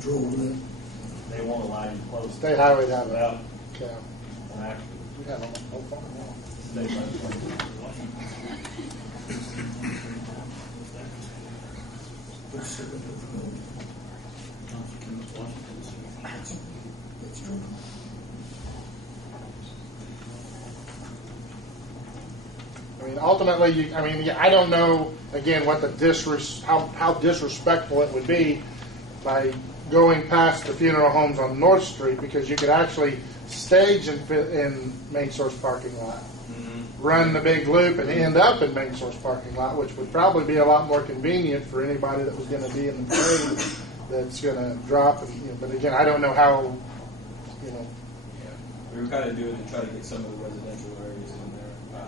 control that. They won't allow you close. State highway would have Well, a cap. and actually, We have them no farm law. state legislature. That's true. I mean, ultimately, I don't know, again, what the how disrespectful it would be by going past the funeral homes on North Street, because you could actually stage in Main Source parking lot, run the big loop, and end up in Main Source parking lot, which would probably be a lot more convenient for anybody that was going to be in the parade that's going to drop. And, but again, I don't know how, Yeah, we were kind of doing to try to get some of the residential areas in there,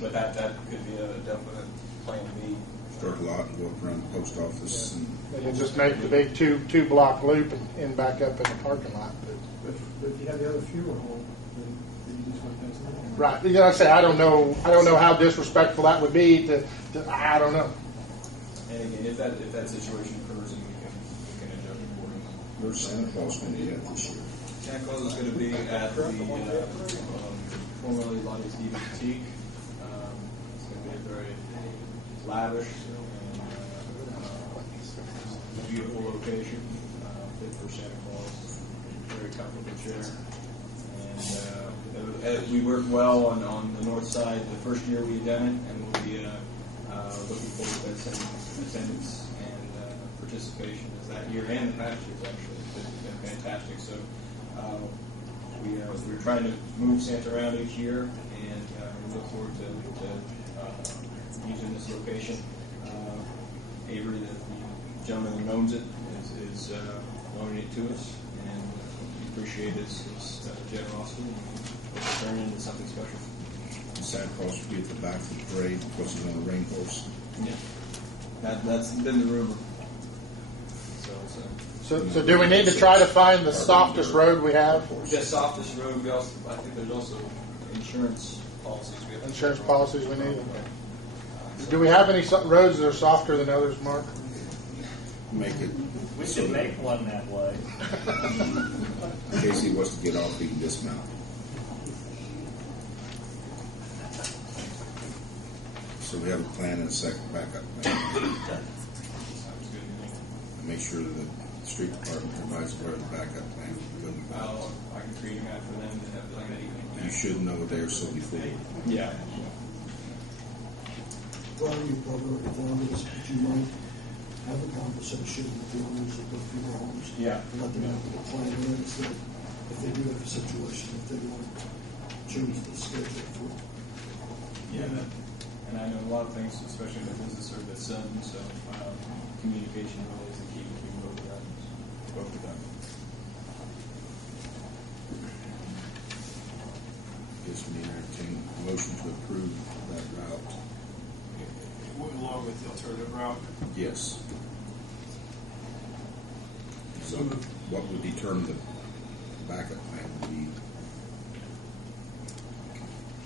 but that could be a definite plan B. Start a lot and go up around the post office. and then just make the big two block loop and back up in the parking lot. But if you have the other funeral home, then you just want those in. Right. Like I say, I don't know how disrespectful that would be to I don't know. And again, if that situation occurs, then we can adjust accordingly. Where's Santa Claus going to be at this year? Santa Claus is going to be at the formerly Lonnie Stevens Boutique. It's going to be a very lavish and beautiful location. Fit for Santa Claus. Very comfortable chair. And we worked well on the north side the first year we had done it, and we'll be looking forward to that same attendance and participation as that year and the past years actually. It's been fantastic. So we're trying to move Santa around each year, and we look forward to using this location. Avery, the gentleman who owns it, is loaning it to us, and we appreciate his generosity and hope to turn it into something special. Santa Claus will be at the back of the parade because he's on a rain horse. Yeah, that's been the rumor. So do we need to try to find the softest road we have? The softest road. I think there's also insurance policies. We have Insurance policies we need. Do we have any roads that are softer than others, Mark? Make it We so should that make one that way. in case he wants to get off, he can dismount. So we have a plan and a second backup plan. Sounds good to me. Make sure that the street department provides where the backup plan will go. I can create a map for them to have like that evening. You should know there so before. Yeah. Well, you probably already found this, but you might have a conversation with the owners of the funeral homes. Yeah. And let them know the plan is that if they do have a situation, if they want to change the schedule for. Yeah. And I know a lot of things, especially in the business or the sun, so communication really is the key between both of them. Guess we need to entertain a motion to approve that route. Along with the alternative route. Yes. So what would determine the backup plan would be?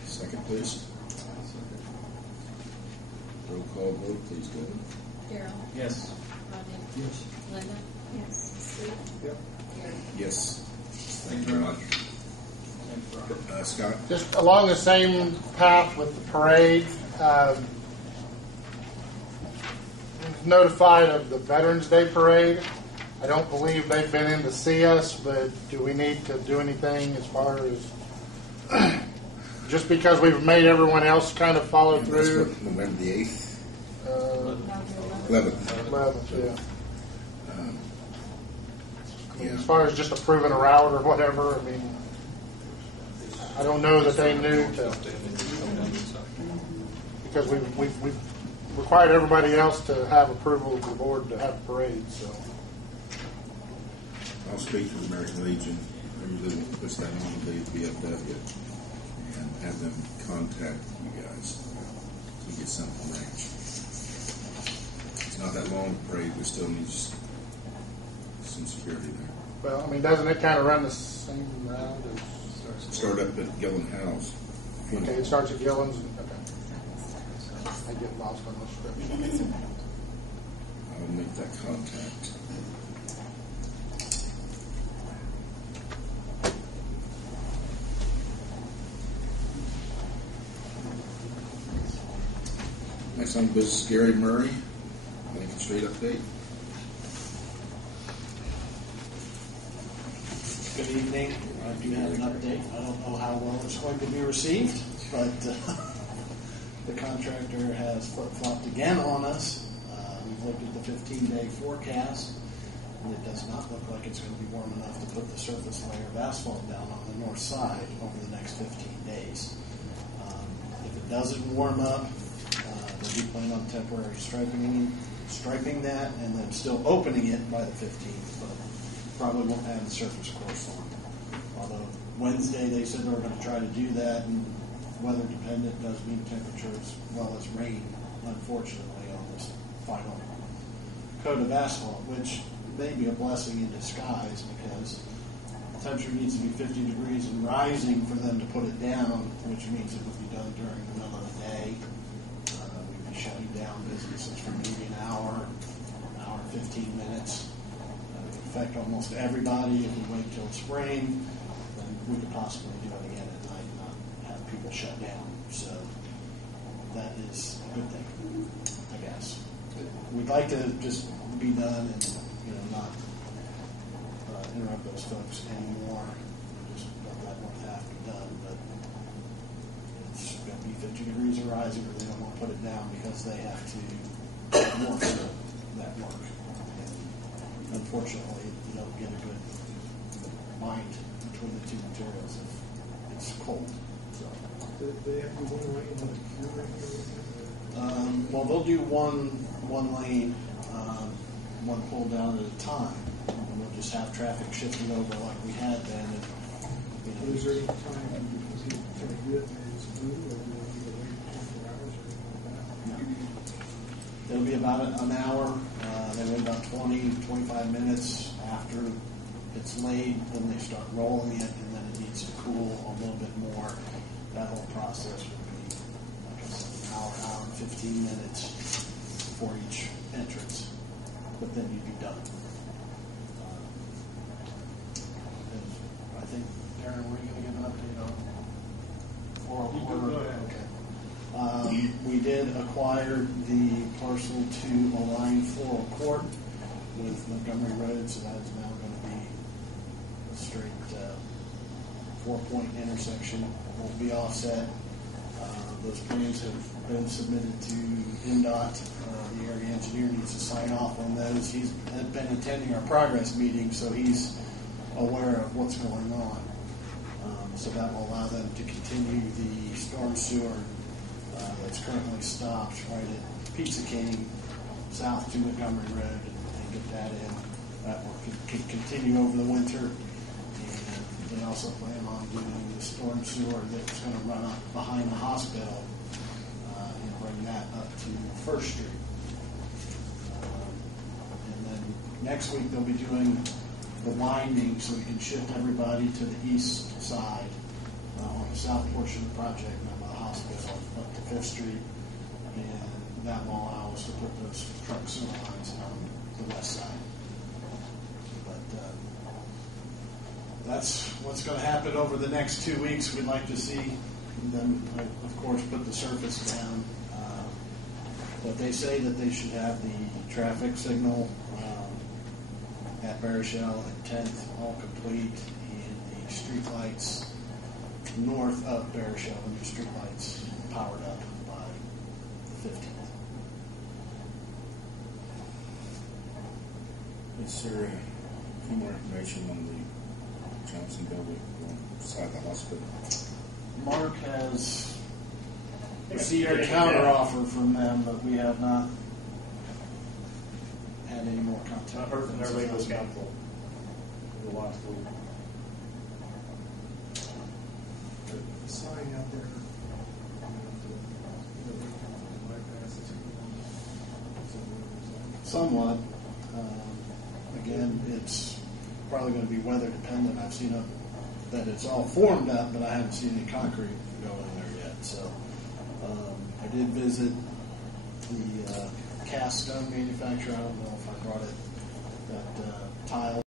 Second, please. Roll call vote, please, Kevin. Darrell? Yes. Rodney? Yes. Linda? Yes. Steve? Yep. Gary? Yes. Thank you very much. Scott? Just along the same path with the parade, notified of the Veterans Day parade. I don't believe they've been in to see us, but do we need to do anything as far as just because we've made everyone else kind of follow That's through? what, November the 8th? No, 11th. 11th, yeah. Yeah. As far as just approving a route or whatever, I mean, I don't know that they knew to, because we've required everybody else to have approval of the board to have a parade, so. I'll speak to the American Legion. Maybe they will push that on the VFW and have them contact you guys to get something arranged. It's not that long a parade. We still need some security there. Well, I mean, doesn't it kind of run the same route as? Start up at Gillen House. Okay, it starts at Gillen's. Okay. I get lost on this script. I'll make that contact. Next on business, Gary Murray, Lincoln Street update. Good evening. I do have an update. I don't know how well it's going to be received, but the contractor has flip-flopped again on us. We've looked at the 15-day forecast, and it does not look like it's going to be warm enough to put the surface layer of asphalt down on the north side over the next 15 days. If it doesn't warm up, they do plan on temporary striping that, and then still opening it by the 15th, but probably won't have the surface course on. Although Wednesday they said they were going to try to do that, and weather dependent does mean temperature as well as rain, unfortunately, on this final coat of asphalt, which may be a blessing in disguise because the temperature needs to be 50 degrees and rising for them to put it down, which means it would be done during the middle of the day. We'd be shutting down businesses for maybe an hour and 15 minutes. It would affect almost everybody. If we wait till spring, then we could possibly do it again at night and not have people shut down. So that is a good thing, I guess. We'd like to just be done and not interrupt those folks anymore. Just let that north half be done, but it's going to be 50 degrees or rising, or they don't want to put it down because they have to work that work. And unfortunately, you don't get a good bind between the two materials if it's cold. So, Do they have to do one lane on the queue right here? well, they'll do one lane, one pull down at a time. And we'll just have traffic shifting over like we had then. And, Is there any time because he can do it and it's blue, or do they need to wait 24 hours or anything like that? It'll be about an hour. They wait about 20-25 minutes after it's laid. Then they start rolling it, and then it needs to cool a little bit more. That whole process would be, like I said, an hour and 15 minutes for each entrance. But then you'd be done. And I think, Darren, were you going to give an update on 404? Okay. We did acquire the parcel to align Floral Court with Montgomery Road, so that is now going to be a straight 4-point intersection. It won't be offset. Those plans have been submitted to NDOT. The area engineer needs to sign off on those. He's been attending our progress meeting, so he's aware of what's going on. So that will allow them to continue the storm sewer that's currently stopped right at Pizza King south to Montgomery Road and get that in. That work can continue over the winter. And they also plan on doing the storm sewer that's going to run up behind the hospital and bring that up to First Street. And then next week they'll be doing the winding so we can shift everybody to the east side on the south portion of the project, not by the hospital, up to Fifth Street. And that will allow us to put those truck sewer lines on the west side. But that's what's going to happen over the next 2 weeks. We'd like to see them, of course, put the surface down. But they say that they should have the traffic signal at Baruchel at 10th all complete, and the street lights north of Baruchel, the new street lights powered up by the 15th. Is there a few more information on the Johnson building beside the hospital? Mark has received a counter offer from them, but we have not had any more contact. I heard from their legal counsel the last week. The sign out there, Somewhat. Again, it's probably going to be weather dependent. I've seen that it's all formed up, but I haven't seen any concrete go in there yet. So I did visit the cast stone manufacturer. I don't know if I brought it, that tile